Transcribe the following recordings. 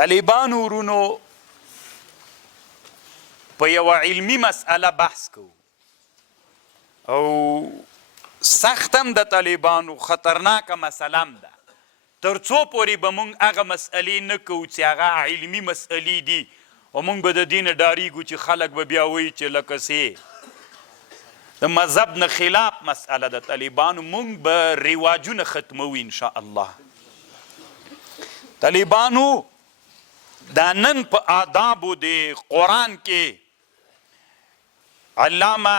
طالبانو ورونو په یوه علمي مسئله بحث کوو او سخت هم د طالبانو خطرناکه مسله هم ده تر څو پورې به موږ هغه مسئلې نه کوو چې هغه علمي مسئلې دي او موږ به د دې نه ډارېږو چې خلک به بیا وایي چې لکه سې د مذهب نه خلاف مسئله د طالبانو موږ به رواجونه ختموو انشاء الله طالبانو دا نن په آدابو د قرآن کې علامه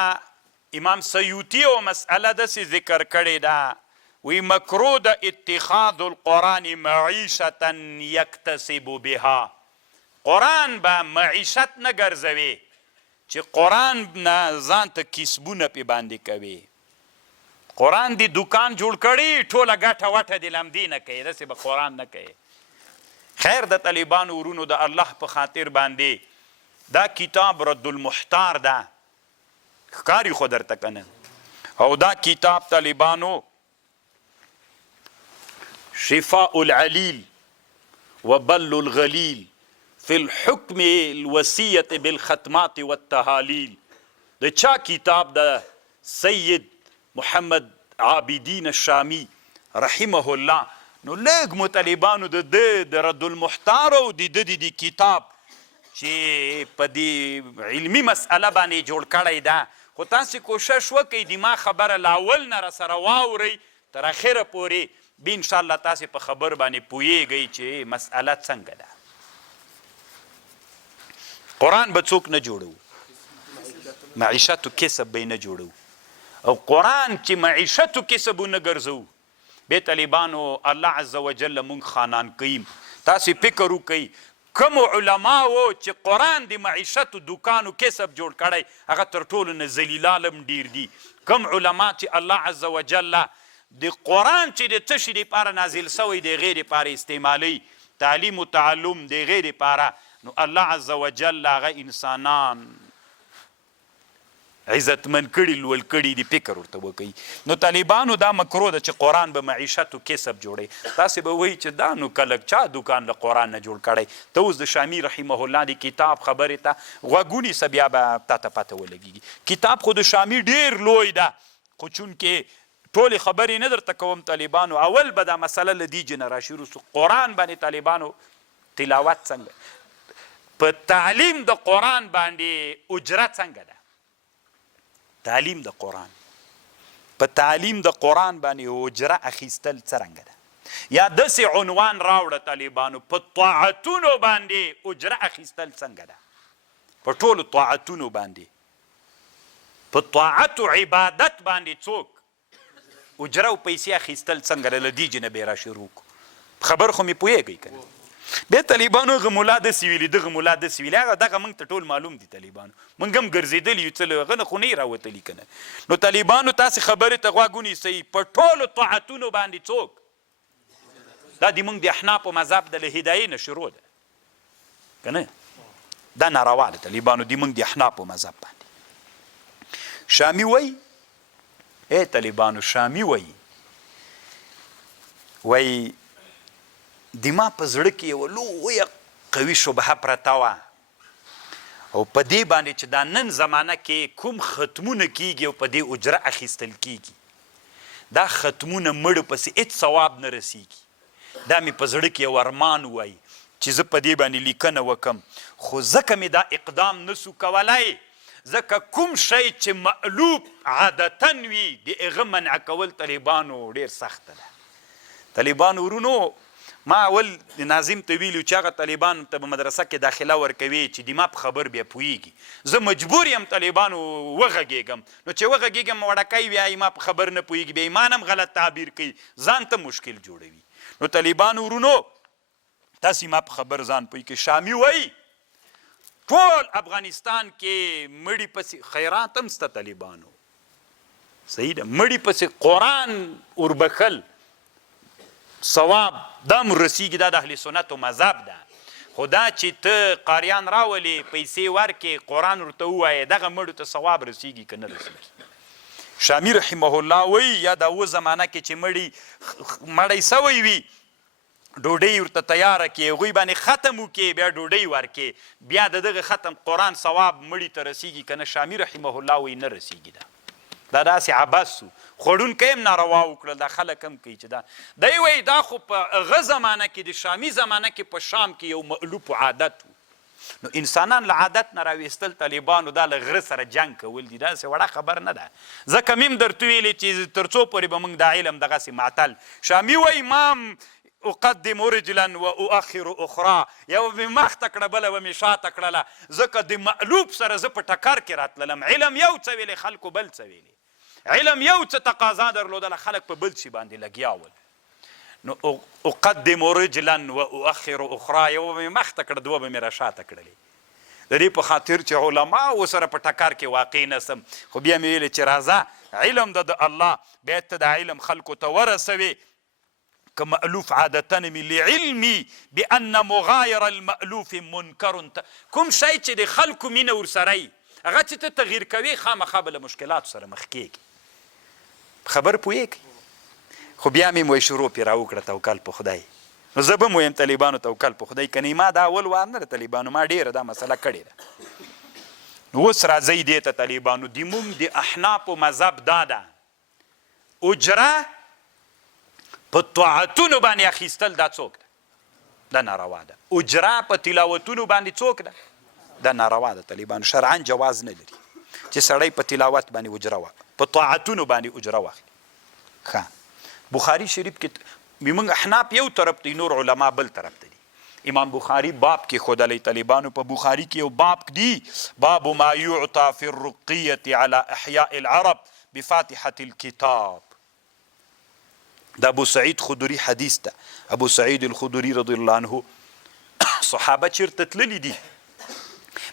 امام سیوطي او مسئله داسې ذکر کړې ده وی مکروه د اتخاذ القرآن معیشتا یکتسب بها قرآن به معیشت نه ګرځوي چې قرآن نه ځان ته کسبونه پې باندې کوي قرآن دی دکان جوړ کړي ټوله ګټه وټه د لمدې نه کوي داسې به قرآن نه کوي خیر د طالبانو ورونو د الله په خاطر باندې دا کتاب رد المحتار ده ښکاري خو درته که نه او دا کتاب طالبانو شفاء العلیل وبل الغلیل فی الحکم الوصیة بالختمات والتهالیل د چا کتاب د سید محمد عابدین الشامی رحمه الله نو لږ مطالبانو د رد المحتار او د کتاب چې په دې علمي مسئله باندې جوړ کړی ده خو تاسې کوشش وکئ د ما خبره له اول نه راسره واورئ تر اخره پورې به انشاءالله تاسې په خبر باندې پوهیږئ چې مسئله څنګه ده قرآن به څوک نه جوړو معیشت و کسب به نه جوړو او قرآن چې معیشت و کسب ونه ګرځو بې طالبانو الله عز وجل مونږ خانان کوي تاسې فکر وکئ کوم علماو چې قرآن د معیشت و دکان و کسب جوړ کړی هغه تر ټولو نه ذلیلان هم ډیر دي کوم علما چې الله عز وجل د قرآن چې د څه شي دپاره نازل سوی د هغې دپاره استعمالوي تعلیم و تعلم د هغې دپاره نو الله عز وجل هغه انسانان عزتمن کړي لوړ کړي دي فکر ورته وکوي نو طالبانو دا مکروه ده چې قرآن به معیشت و کسب جوړوي تاسې به وایي چې دا نو کله چا دکان له قرآن نه جوړ کړی ته اوس د شامي رحمه الله د کتاب خبرې ته غوږ ونیسه بیا به تا ته پته ولګېږي کتاب خو د شامي ډېر لوی ده خو چونکې ټولې خبرې نه درته کوم طالبانو اول به دا مسله له دې جنه راشي وروستو قرآن باندې طالبانو تلاوت څنګه په تعلیم د قرآن باندې اجره څنګه ده تعلیم د قرآن په تعلیم د قرآن باندې اجره اخیستل څرنګه ده یا داسې عنوان راوړه طالبانو په طاعتونو باندې اجره اخیستل څنګه ده په ټولو طاعتونو باندې په طاعت و عبادت باندې څوک اجره او پیسې اخیستل څنګه ده له دې جنه به یې راشروع کړو خبر خو مې پوهېږئ که نه بیا طالبانو هغه ملا داسې ویلي دغه ملا داسې ویلي هغه دغه موږ ته ټول معلوم دي طالبانو موږ هم ګرځېدلي یو څه له هغه نه خو نه یې راوتلي که نه نو طالبانو تاسې خبرې ته غوږ ونیسئ په ټولو طاعتونو باندې څوک دا د موږ د احنافو مذهب د له هدایې نه شروع ده که نه دا ناروا ده طالبانو د موږ د احنافو مذهب باندې شامي وایي طالبانو شامي وایي د ما په زړه کې یوه لویه قوي شبهه پرته وه او په دې باندې چې دا نن زمانه کې کوم ختمونه کیږي او په دې اجره اخیستل کیږي دا ختمونه مړو پسې هېڅ ثواب نه رسیږي دا مې په زړه کې یو ارمان وایي چې زه په دې باندې لیکنه وکم خو ځکه مې دا اقدام نسو کولی ځکه کوم شی چې مألوب عادتا وي د هغه منع کول طالبانو ډېر سخته ده طالبانو ورونو ما اول ناظم ته ویلي چې هغه طالبان ته په مدرسه کې داخله ورکوي چې د ما په خبر بیا پوهېږي زه مجبور یم طالبانو وغږېږم نو چې وغږېږم وړکی وایي ما په خبر نه پوهېږي بیا ایمان هم غلط تعبیر کوي ځان ته مشکل جوړوي نو طالبانو ورونو تاسې ما په خبر ځان پوهېږي کې شامي وایي ټول افغانستان کې مړي پسې خیرات هم سته طالبانو صحیح ده مړي پسې قرآن وربخل ثواب دا هم رسیږي دا د اهل سنتو مذهب ده خو دا چې ته قاریان راولې پیسې ورکې قرآن ورته ووایې دغه مړو ته ثواب رسیږي که نه رسیږي شامي رحمه الله وایي یا دا اوس زمانه کې چې مړی سوی وي ډوډۍ ورته تیاره کړې هغوی باندې ختم وکړې بیا ډوډۍ ورکړې بیا د دغه ختم قرآن ثواب مړي ته رسیږي که نه شامي رحمه الله وایي نه رسیږي دا داسې عبث و خوړونکی هم ناروا وکړل دا خلک هم کوي چې دا دی وایي دا خو په هغه زمانه کې د شامي زمانه کې په شام کې یو مألوف عادت و نو انسانان له عادت نه راویستل طالبانو دا له غره سره جنګ کول دي داسې وړه خبر نه ده ځکه مې هم درته ویلې چې تر څو پورې به موږ دا علم دغسې معطل شامي وایي مام اقدم رجلا و اؤخر اخرى یو مې مخته کړه بله به مې شاته کړله ځکه د مألوف سره زه په ټکر کې راتللم علم یو څه ویلې خلکو بل څه ویلې علم یو څه تقاضا درلودله خلک په بل شي باندې لګیا ول نو اقدم رجلا و اؤخر اخرى یو به مې مخته کړه دوه به مې را شاته کړلې د دې په خاطر چې علما ورسره په ټکر کې واقع نسم خو بیا مې ویلې چې راځه علم د الله بیا ته د علم خلکو ته ورسوي که مألوف عادتن می لعلمی بأن مغایر المألوف منکر کوم شی چې د خلکو مینه ورسره وي هغه چې ته تغییر کوې خامخا به له مشکلاتو سره مخ کېږي خبر پوهېږي خو بیا مې وایي شروع پرې راوکړه توکل په خدای نو زه به هم ویم طالبانو توکل په خدای کنې ما دا اول وار نه ده طالبانو ما ډېره دا مسله کړې ده نو اوس راځئ دې ته طالبانو د مونږ د احنافو مذهب دا ده اجره په طاعتونو باندې اخیستل دا څوک ده دا ناروا ده اجره په تلاوتونو باندې څوک ده دا ناروا ده طالبانو شرعا جواز نه لري چې سړی په تلاوت باندې اجره واخلي په طاعتونو باندې اجره واخلي ښه بخاري شریف کې موږ احناف یو طرف ته نور علما بل طرف ته دي امام بخاري باب کې ښودلی طالبانو په بخاري کې یو باب دی باب ما یعطى فی الرقیة علی احیاء العرب بفاتحة الکتاب دا ابو سعید خدری حدیث ده ابو سعید الخدری رضی الله عنه صحابه چیرته تللی دي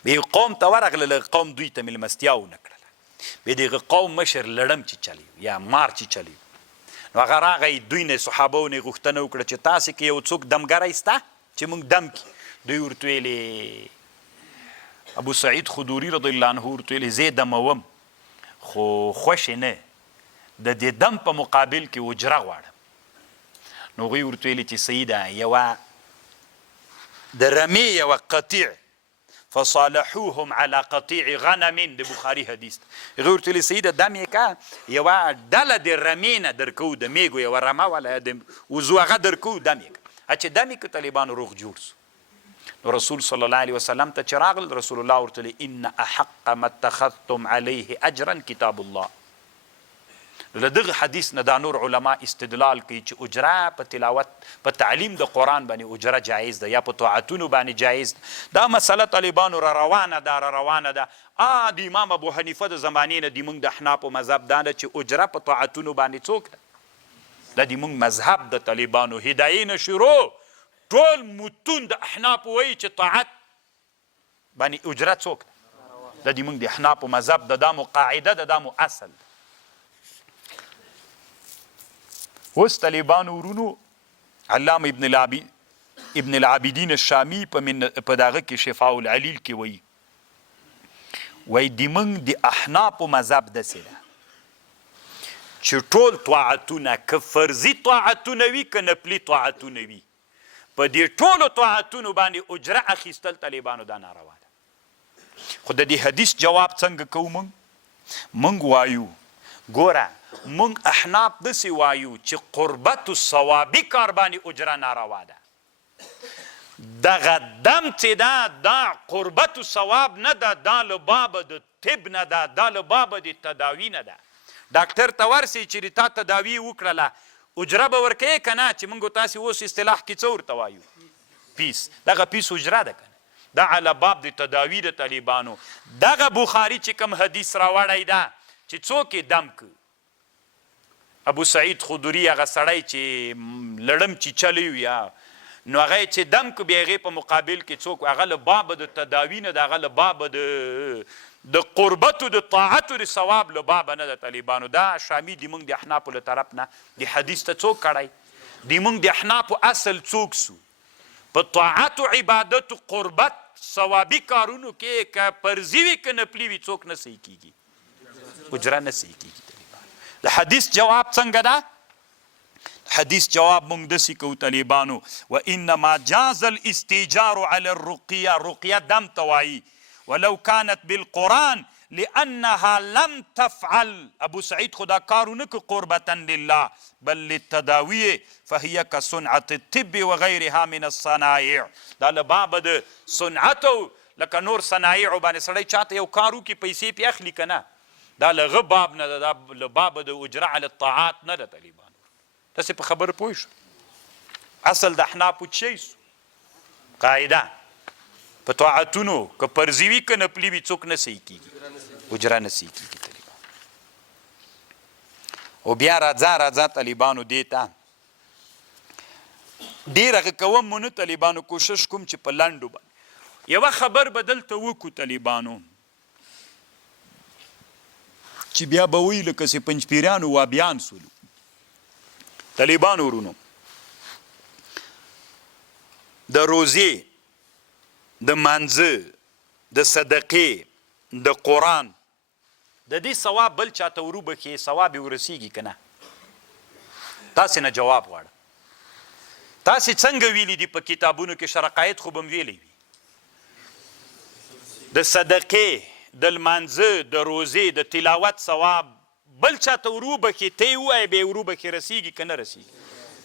به قوم ته ورغله قوم دوی ته ملمستیا ونه کړله به دغه قوم مشر لړم چې چلی یا مار چې چلی نو هغه راغی دوی نه صحابه ونه غوښتنه وکړه چې تاسو کې یو څوک دمګری سته چې موږ دم کړي دوی ورته ویلې ابو سعید خدری رضی الله عنه ورته ویلې زه دموم خو خوښ نه د دې دم په مقابل کې اجره غواړم نو هغوی ورته ویلي چې سیده یوه د رمې یوه قطیع فصالحوهم على قطیع غنم د بخاري حدیث هغوی ورته ویلي سیده دم یې که یوه ډله د رمې نه درکوو د میږو یوه رمه وله د وضو هغه درکوو دم یې که چې دم یې که طالبانو روغ جوړ سو نو رسول صلی الله علیه وسلم ته چې راغل رسول الله ورته ویلي ان احق ما اتخذتم علیه اجرا کتاب الله له دغه حدیث نه دا نور علما استدلال کوي چې اجره په تلاوت په تعلیم د قرآن باندې اجره جائز ده یا په طاعتونو باندې جائز ده دا مسله طالبانو را روانه ده د امام ابو حنیفه د زمانې نه د موږ د احنافو مذهب دا ده چې اجره په طاعتونو باندې څوک ده دا د موږ مذهب د طالبانو هدایې نه شروع ټول متون د احنافو وایي چې طاعت باندې اجره څوک ده دا د موږ د احنافو مذهب د دا مو قاعده ده دا مو اصل ده اوس طالبانو ورونو علامه ابن العابدین الشامی په دغه کې شفاء العلیل کې وایي د موږ د احنافو مذهب داسې ده چې ټول طاعتونه که فرضي طاعتونه وي که نفلي طاعتونه وي په دې ټولو طاعتونو باندې اجره اخیستل طالبانو دا ناروا ده خو د دې حدیث جواب څنګه کوو موږ وایو ګوره مونږ احناف داسې وایو چې قربت الثوابي کار باندې اجره ناروا ده دغه دم چې ده دا قربت الثواب نه ده دا له بابه د طب نه ده دا له بابه د تداوي نه ده ډاکټر ته ورسئ چې تا تداوي وکړله اجره به ورکوې که نه چې مونږ تاسې اوس اصطلاح کې څه ورته وایو پیس دغه پیس اجره ده که نه دا علی باب د تداوي د طالبانو دغه بخاري چې کوم حدیث راوړی ده چې څوک یې دم که ابو سعید خدری هغه سړی چې لړم چیچلی یا نو هغه چې دم که بیا هغې په مقابل کې څوک هغه له بابه د تداوي نه د هغه له بابه د قربتو د طاعتو د ثواب له بابه نه د طالبانو دا شامي د موږ د احنافو له طرف نه د حدیث ته څوک کړی د موږ د احنافو اصل څوک سو په طاعتو عبادتو قربت ثوابي کارونو کې که فرضي وي که نفلي وي څوک نه صحیح کېږي اجره نه صحیح کېږي د حدیث جواب څنګه ده حدیث جواب مونږ داسې کوو طالبانو وانما جاز الاستیجار علی الرقیه رقیه دم ته وایي ولو كانت بالقرآن لأنها لم تفعل ابو سعید خدا کارو نه که قربتا لله بل للتداویه فهي كصنعة الطب وغيرها من الصنائع دا لباب د صنعتو لکه نور صنایعو باندې سړی چاته یو کارو کې پیسې پې اخلي که نه دا لغه باب نه ده دا لباب د اجره علی الطاعات نه ده طالبانو تاسې په خبره پوه شو اصل د احنافو څه شي قاعده په طاعتونو که فرضي وي که نفلي وي څوک نه صحیح کېږي اجره نه صحیح کېږي طالبانو او بیا راځه طالبانو دې ته ډېر هغه کوم مو نه طالبانو کوشش کوم چې په لنډو باندې یوه خبر به دلته وکړو طالبانو چې بیا به وایي لکه چې پنجپیریانو وابیان سولو طالبانو ورونو د روزې د مانځه د صدقې د قرآن د دې ثواب بل چاته وروبخې ثواب یې ورسیږي که نه تاسې نه جواب غواړم تاسې څنګه ویلي دي په کتابونو کې شرقایت خو به م ویلی وي د صدقې د لمانځه د روزې د تلاوت ثواب بل چاته وروبخې ته یې ووایې بیا یې وروبخې رسیږي که نه رسیږي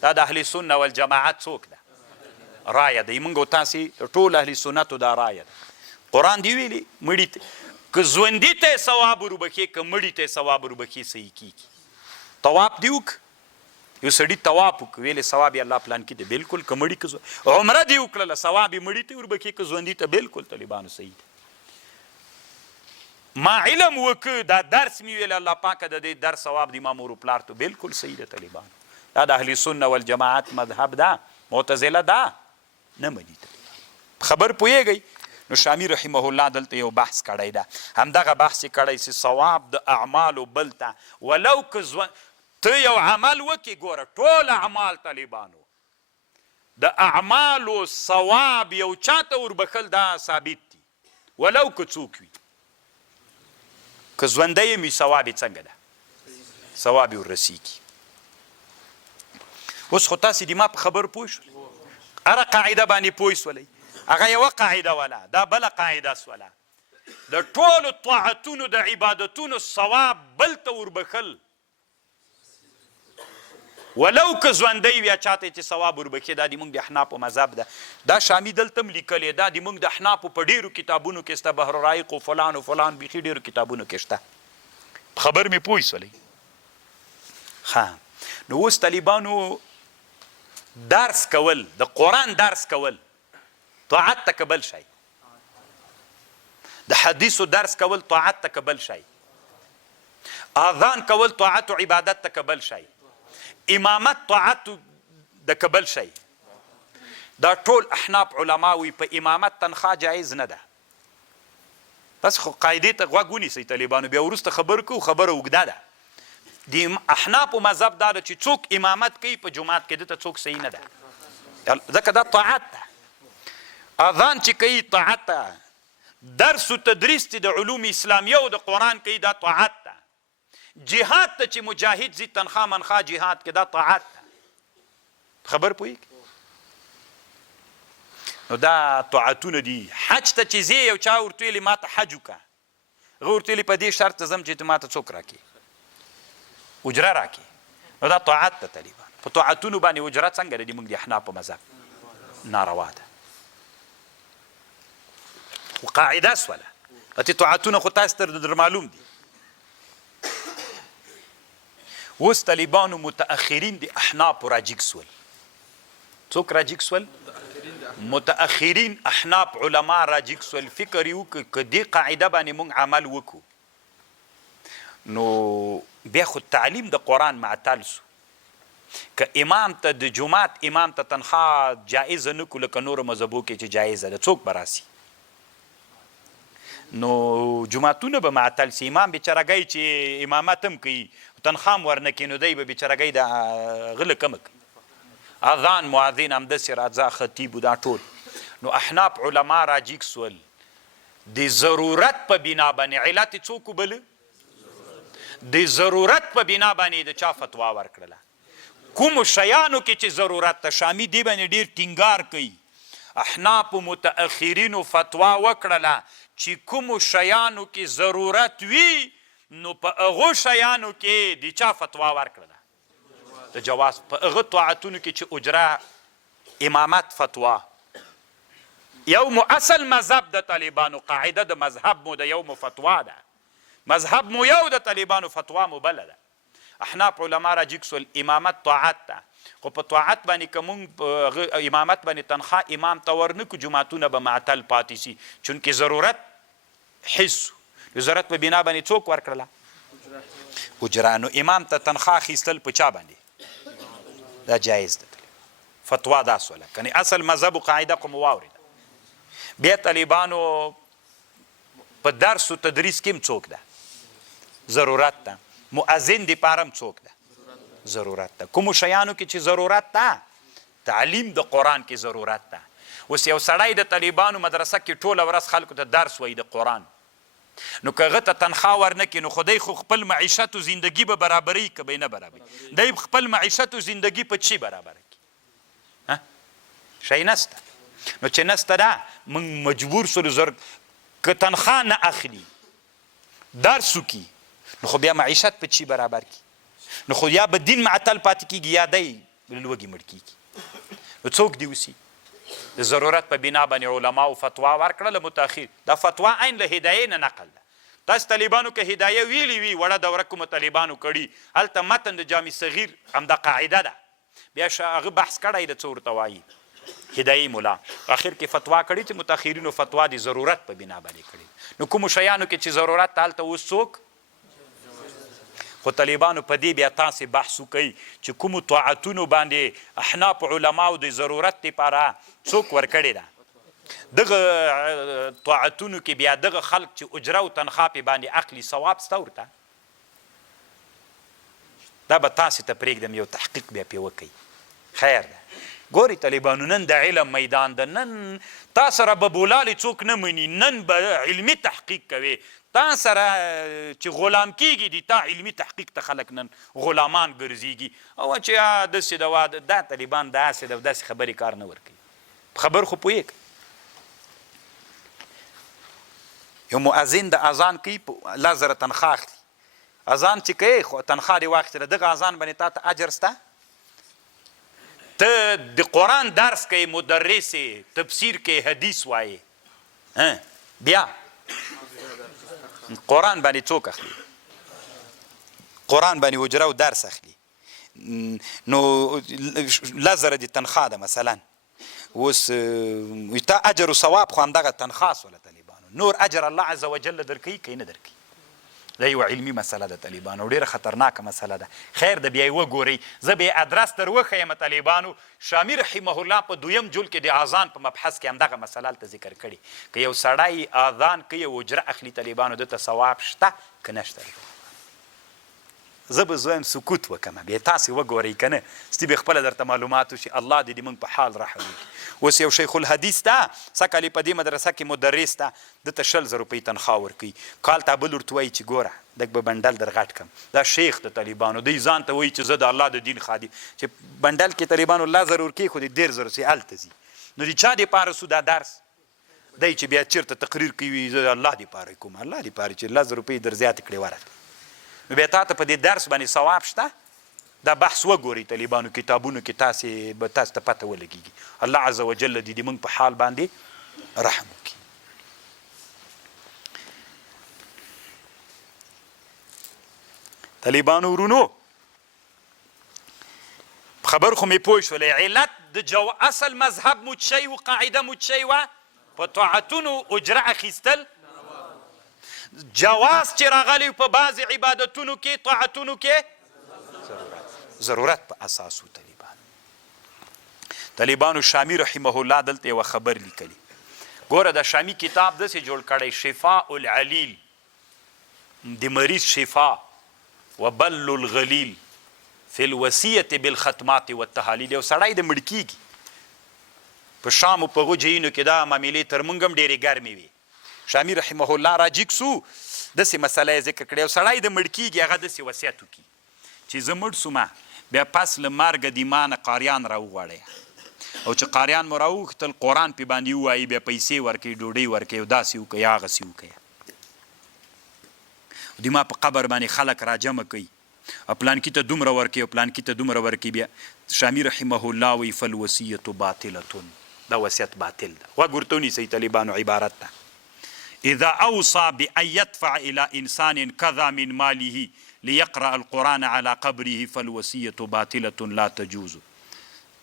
دا د اهل سنه والجماعت څوک ده رایه دی موږ او تاسې ټول اهل سنتو دا رایه ده قرآن دی ویلي مړي ته که ژوندي ته یې ثواب وروبخې که مړي ته یې ثواب وروبخې صحیح کېږي طواف دی وکړه یو سړي طواف وکړه ویلې ثواب یې الله پلان کې دی بلکل که مړي که عمره دی وکړله ثواب یې مړي ته وروبخې که ژوندي ته بلکل طالبانو صحیح دی ما علم وکړه دا درس مې ویل الله پاکه د دې درس ثواب دی ما مور و پلار ته بلکل صحیح ده طالبانو دا د اهل سنه والجماعت مذهب ده معتزله ده نه مني خبر پوهیږئ نو شامی رحمه الله دلته یو بحث کړی ده همدغه بحث یې کړی چې ثواب د اعمالو بل ته ولو که ته یو عمل وکړې ګوره ټول اعمال طالبانو د اعمالو ثواب یو چاته وربخل دا ثابت دي ولو که څوک وي که ژوندی یم وي ثواب یې څنګه ده ثواب یې وررسیږي اوس خو تاسې د ما په خبر پوه شول هره قاعده باندې پوه شولئ هغه یوه قاعده وله دا بله قاعده سوله د ټولو طاعتونو د عبادتونو ثواب بل ته وربخل ولو که ژوندی وي چاته چې ثواب وربخې دا د موږ د احنافو مذهب ده دا شامي دلته هم لیکلی دا د موږ د احنافو په ډېرو کتابونو کې شته بحر الرایق و فلان و فلان بیخي ډېرو کتابونو کې شته خبر مې پوه شولئ ښه نو اوس طالبانو درس کول د قرآن درس کول طاعت ته که بل شی د حدیثو درس کول طاعت ته که بل شی اذان کول طاعت و عبادت ته که بل شی امامت طاعت د که بل شی دا ټول احناف علما وی په امامت تنخواه جایز نه ده بس خو قاعدې ته غوږ ونیسئ طالبانو بیا وروسته خبر کوو خبره اوږده ده د احنافو مذهب دا ده چې څوک امامت کوي په جماعت کې دته څوک صحیح نه ده ځکه دا طاعت ده اذان چې کوي طاعت ده درس و تدریس چې د علوم اسلامیه او د قرآن کوي دا طاعت ده جهاد ته چې مجاهد زی تنخواه منخواه جهاد کې دا طاعت ده خبر پوهېږي نو دا طاعتونه دي حج ته چې ځې یو چا ورته ویلې ما ته حج وکړه هغه ورته ویلې په دې شرط ته ځم چې ته ما ته څوک راکړې اجره راکړې نو دا طاعت ده طالبان په طاعتونو باندې اجره څنګه ده د موږ د احنافو مذهب ناروا ده خو قاعده سوله اتې طاعتونه خو تاسو ته در معلوم دي اوس طالبانو متأخرین د احنافو راجګ سول څوک راجګ سول متأخرین احناف علما راجګ سول فکر یې وکړه که دې قاعده باندې موږ عمل وکړو نو بیا خو تعلیم د قرآن معطل سو که امام ته د جماعت امام ته تنخواه جایزه نه کړو لکه نورو مذهبو کې چې جایزه ده څوک به راسي نو جماعتونه به معطل سي امام بیچارهګۍ چې امامت هم کوي تنخواه هم ورنه کړي نو دی به بیچارهګۍ د غله کمه کوي اذان مؤذن همداسې راځه خطیب دا ټول نو احناف علما راجګ سول د ضرورت په بنا باندې علت یې څوک وبله د ضرورت په بنا باندې د چا فتوا ورکړله کومو شیانو کې چې ضرورت ته شامي دی باندې ډېر ټینګار کوي. احناف متأخرینو فتوا وکړله چې کومو شیانو کې ضرورت وي نو په هغو شیانو کې د چا فتوا ورکړله؟ د جواز. په هغه طاعتونو کې چې اجره، امامت، فتوا. یو مو اصل مذهب د طالبانو، قاعده د مذهب مو د یو مو فتوا ده. مذهب مو یو، د طالبانو فتوا مو بله ده. احناف علما را جګ سول امامت طاعت ده، خو په طاعت باندې که مونږ په امامت باندې تنخواه امام ته ورنکو جماعتونه به معطل پاتې سي، چونکې ضرورت حس د ضرورت په بنا باندې څوک ورکړله؟ اجره. نو امام ته تنخواه اخیستل په چا باندې؟ دا جائز ده. فتوا دا سوله. کنې اصل مذهب و قاعده خو مو واورېده. بیا طالبانو په درس و تدریس کې هم څوک ده؟ ضرورت ده. مؤذن دپاره هم څوک ده؟ ضرورت ده. کومو شیانو کې چې ضرورت ده؟ تعلیم د قرآن کې ضرورت ده. اوس یو سړی د طالبانو مدرسه کې ټوله ورځ خلکو ته درس وایي د قرآن، نو که هغه ته تنخواه ورنکړي نو خدای خو خپل معیشت و زندگی به برابروي که به یې نه برابروي؟ دی خپل معیشت و زندگی په چی برابره کړي؟ شی نسته. نو چې نسته ده موږ مجبور سولو که تنخواه نه اخلي درس وکړي نو خو بیا معیشت په چی برابر کړي؟ نو خو یا به دین معطل پاتې کېږي یا دی لوږې مړ کېږي. نو څوک دې وسي؟ د ضرورت په بنا باندې علماو فتوا ورکړله متأخر. دا فتوا عین له هدایې نه نقل ده. تاسو طالبانو که هدایه ویلي وي وړه دوره کومه طالبانو کړي، هلته متن د جامع صغیر همدا قاعده ده. بیا هغه بحث کړی ده څه ورته وایي هدایي مولا، اخر کې فتوا کړي چې متأخرینو فتوا د ضرورت په بنا باندې کړي. نو کومو شیانو کې چې ضرورت ته هلته اوس څوک؟ خو طالبانو په دې بیا تاسې بحث وکوي چې کومو طاعتونو باندې احناف علماو د ضرورت دپاره څوک ورکړې ده. دغه طاعتونو کې بیا دغه خلق چې اجره او تنخواه پې باندې اخلي ثواب سته ورته؟ دا به تاسې ته پرېږدم یو تحقیق بیا پې وکوي. خیر ده. ګوري طالبانو نن د علم میدان ده، نن تا سره به بولالې څوک نه مني، نن به علمي تحقیق کوي. تا سره چې غلام کېږي دي تا علمي تحقیق ته خلک نن غلامان ګرځېږي. او چې داسې ده دا طالبان داسې ده داسې خبرې کار نه ورکوي. خبر خو پوهېږه. یو مؤذن د اذان کوي 1000 تنخواه اخلي. اذان چې کوي خو تنخواه دې واخیستله، دغه اذان باندې تا ته اجر شته؟ ته د قرآن درس کوي، مدرس یې، تفسیر کوي، حدیث وایي، بیا قرآن باندې څوک اخلي؟ قرآن باندې اجره او درس اخلي. نو 1000 د تنخواه ده مثلا، اوس تا اجر و ثواب خو همدغه تنخواه سوله طالبانو. نور اجر الله عز وجل درکوي که نه درکوي؟ دا یوه علمي مسله ده طالبانو، ډېره خطرناکه مسله ده. خیر ده بیا یې وګورئ. زه به یې ادرس در وښیم طالبانو. شامي رحمه الله په 2م جلد کې د اذان په مبحث کې همدغه مسله هلته ذکر کړي. که یو سړی اذان کوي او اجره اخلي طالبانو دته ثواب شته که نشته؟ زه به زویم سکوت وکړم، بیا تاسې وګورئ که نه ستې به خپله درته معلومات وشي. الله دې موږ په حال رحم وکړي. اوس یو شیخ الحدیث ده سږ کال په دې مدرسه کې مدرس ده، دته 200 روپۍ تنخواه ورکوي. کال ته بل ورته وایي چې ګوره دک به بنډل در غټ کم. دا شیخ د طالبانو دی ځان ته وایي چې زه د الله د دین خادم، چې بنډل کې طالبانو 1000 ورکوي خو د 15000 چې هلته ځي. نو د چا دپاره سو دا درس؟ دی چې بیا چېرته تقریر کوي زه د الله دپاره کوم، الله دپاره چې 1000 روپۍ در زیاتې کړې ورکړه. نو بیا تا ته په دې درس باندې ثواب شته؟ دا بحث وګورئ طالبانو کتابونو کې، تاسې ته پته ولګېږي. الله عز وجل دې موږ په حال باندې رحم وکړي. طالبانو ورونو خبر خو مې پوه شولې. علت د اصل مذهب مو څه شی و، قاعده مو څه شی وه؟ په طاعتونو اجره اخیستل. جواز چې راغلی په بعضې عبادتونو کې طاعتونو کې ضرورت په اساس و. طالبانو شامی رحمه الله دلته یوه خبر لیکلی. ګوره د شامی کتاب داسې جوړ کړی شفاء العلیل، د مریض شفا وبل الغلیل فی الوصیة بالختمات والتهالیل. یو سړی د مړ کېږي په شام و په هغو ځایونو کې دا معاملې تر موږ هم ډېرې ګرمې وي. شامی رحمه الله راجګ سو داسې مسله یې ذکر کړې. یو سړی د مړ کېږي هغه داسې وصیت وکړي چې زه مړ سومه بیا پس له مرګه د ما نه قاریان راوغواړئ او چې قاریان مو راوغوښتل قرآن پې باندې ووایي بیا پیسې ورکوي ډوډۍ ورکوي او داسې وکوي هغسې وکوي د ما په قبر باندې خلک راجمع کوي او پلانکي ته دومره ورکوي او پلانکي ته دومره ورکوي بیا شامي رحمه الله وایي فالوصیة باطلة دا وصیت باطل ده غوږ ورته ونیسئ طالبانو عبارت ده اذا اوصى بان يدفع الى انسان كذا من ماله ليقرأ القرآن على قبره فالوصية باطلة لا تجوز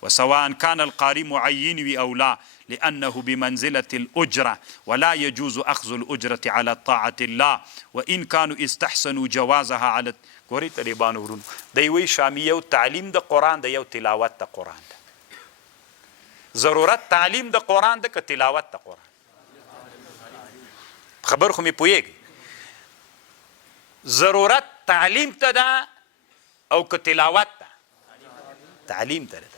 وسواء كان القارئ معين او لا لأنه بمنزلة الأجرة ولا يجوز أخذ الأجرة على طاعة الله وإن كانوا استحسنوا جوازها على ګورئ طالبانو ورونو دی وایي شامي یو تعلیم د قرآن ده یو تلاوت د قرآن ده ضرورت تعلیم د قرآن ده که تلاوت د قرآن خبر خو مې پوهېږئ ضرورت تعلیم ته ده او که تلاوت ده تعلیم ته ده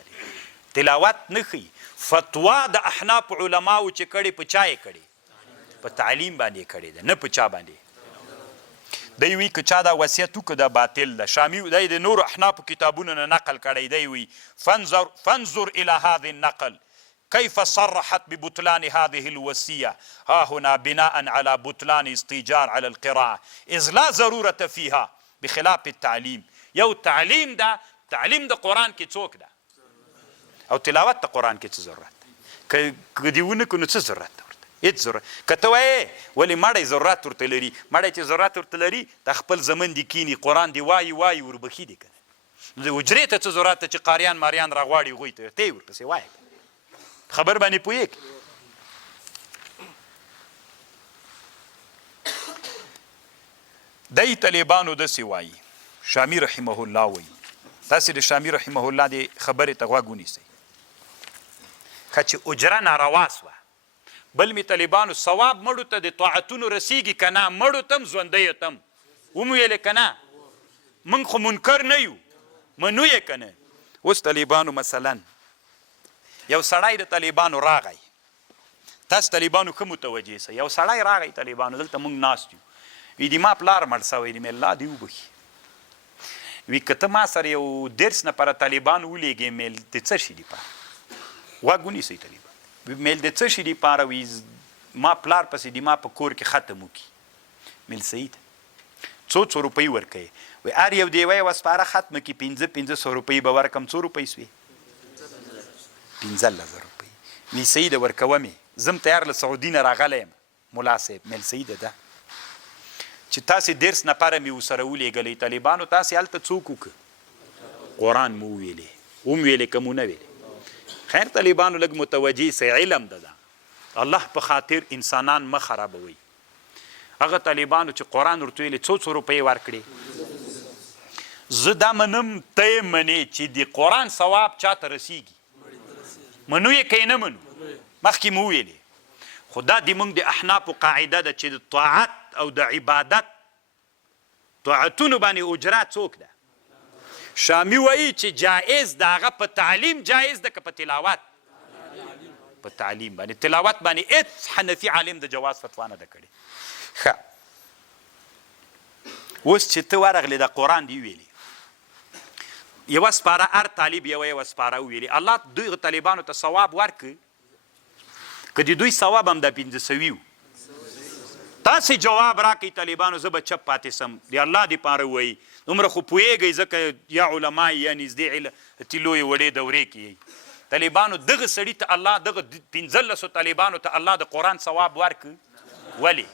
تلاوت نه ښیي فتوا د احناف علماو چې کړې په چا یې کړې په تعلیم باندې کړې ده نه په چا باندې دی وی که چا دا وصیت وکړه دا باطل ده شامي دی د نورو احنافو کتابونو نه نقل کړی دی وی فانظر الى هذه النقل كيف صرحت ببطلان هذه الوصية ها هنا بناء على بطلان استيجار على القراءة إذ لا ضرورة فيها بخلاف التعليم یو تعلیم ده تعلیم د قرآن کې څوک ده او تلاوت د قرآن کې څه ضرورت ده که دې ونه کړو نو څه ضرورت ده ورته هېڅ ضرورت که ته وایې ولې مړی ضرورت ورته لري مړی چې ضرورت ورته لري د خپل زمن دې کیني قرآن دې وایي وربخي دې که نو د حجرې ته څه ضرورت ده چې قاریان ماریان راغواړي هغوی ته ته یې ورپسې وایه خبر باندې پوهېږي دی طالبانو داسې وایي شامي رحمه الله وایي تاسې د شامي رحمه الله د خبرې ته غوږ ونیسئ که چې اجره ناروا سوه بل مې طالبانو ثواب مړو ته د طاعتونو رسیږي که نه مړو ته هم ژوندیو ته هم ومو ویلې که نه موږ خو منکر نه یو منو یې که نه اوس طالبانو مثلا یو سړی د طالبانو راغی تاسو طالبانو ښه متوجه سئ یو سړی راغی طالبانو دلته موږ ناست یو وی د ما پلار مړ سوی دی مې الله دې وبخي وی که ته ما سره یو درس لپاره طالبان ولیږې میل د څه شي دپاره غوږ ونیسئ طالبان میل د څه شي دپاره وي ما پلار پسې د ما په کور کې ختم وکړي میل صحیح ده څو روپۍ ورکوي وی هر یو دیوه یوه سپاره ختمه کړي 500 روپۍ به ورکړم څو روپۍ سوې 15,000 روپۍ وی صحیح ده ورکومې زم تیار له سعودي نه راغلی یم ملا صاحب میل صحیح ده چې تاسې درس لپاره مې ورسره ولیږلی طالبانو تاسې هلته څوک وکړه قرآن مو وویلې وم ویلې که مو نه ویلې خیر طالبانو لږ متوجه سئ علم ده الله په خاطر انسانان مه خرابوئ هغه طالبانو چې قرآن ورته ویلې څو روپۍ ورکړې زه دا منم ته یې منې چې د قرآن ثواب چاته رسیږي منو یې که یې نه منو مخکې مو وویلې خو دا د موږ د احنافو قاعده ده چې د طاعت او د عبادت طاعتونو باندې اجره څوک ده شامي وایي چې جائز د هغه په تعلیم جائز ده که په تلاوت په تعلیم باندې تلاوت باندې هېڅ حنفي عالم د جواز فتوا نه ده کړې ښه اوس چې ته ورغلې د قرآن دی ویلي یوه سپاره هر طالب یوه سپاره وویلي الله دوی طالبانو ته ثواب ورکړي که د دوی ثواب هم د 500 وي تاسې جواب راکئ طالبانو زه به چپ پاتې سم د الله دپاره وایي دومره خو پوهېږئ ځکه یا علما یا نږدې لویې وړې دورې کې یئ طالبانو دغه سړي ته الله دغه 15 طالبانو ته الله د قرآن ثواب ورکړ ولې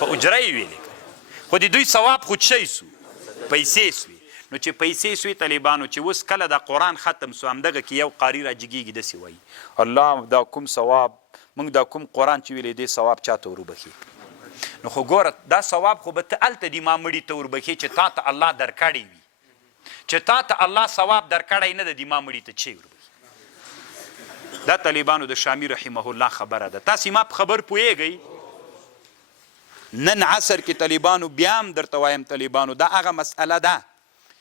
په اجره یې ویلې خو د دوی ثواب خو شی سو پیسې سوې نو چې پیسې سوې طالبانو چې اوس کله د قرآن ختم سو همدغه کې یو قاري راجګېږي داسې وایي الله دا کوم ثواب موږ دا کوم قرآن چې ویلې دی ثواب چاته وربخي نو خو ګوره دا ثواب خو به ته هلته د ما مړي ته وربخي چې تا ته الله درکړی وي چې تا ته الله ثواب درکړی نه ده د ما مړي ته چی وربخي دا طالبانو د شامي رحمه الله خبره ده تاسې ما په خبر پوهېږئ نن عصر کې طالبانو بیا هم درته وایم طالبانو دا هغه مسئله ده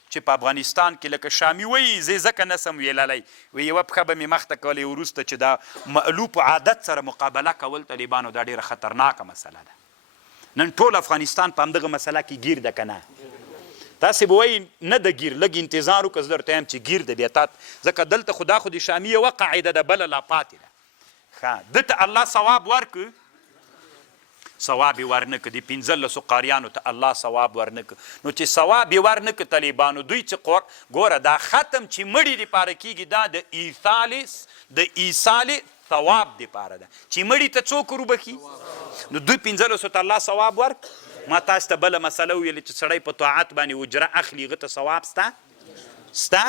چې په افغانستان کې لکه شامي وایي زه ځکه نسم ویللی وی یوه پښه به مې مخته کولی وروسته چې دا مألوف عادت سره مقابله کول طالبانو دا ډېره خطرناکه مسله ده نن ټول افغانستان په همدغه مسله کې ګیر ده که نه تاسې به وایي نه د ګیر لږ انتظار وکړه زه درته وایم چې ګیر د بیا تا ځکه دلته خو دا خو د شامي یوه قاعده ده بله لا پاتې ده ښه ده ته الله ثواب ورکړ ثواب یې ورنه کړه د 15 قاریانو ته الله ثواب ورنه کړه نو چې ثواب یې ورنه کړه طالبانو دوی چې ګوره دا ختم چې مړي دپاره کېږي دا د ایصال ثواب دپاره ده چې مړي ته څوک وروبخي نو دوی 15 ته الله ثواب ورک ما تاسو ته بله مسله ویلې چې سړی په طاعت باندې اجره اخلي هغه ته ثواب سته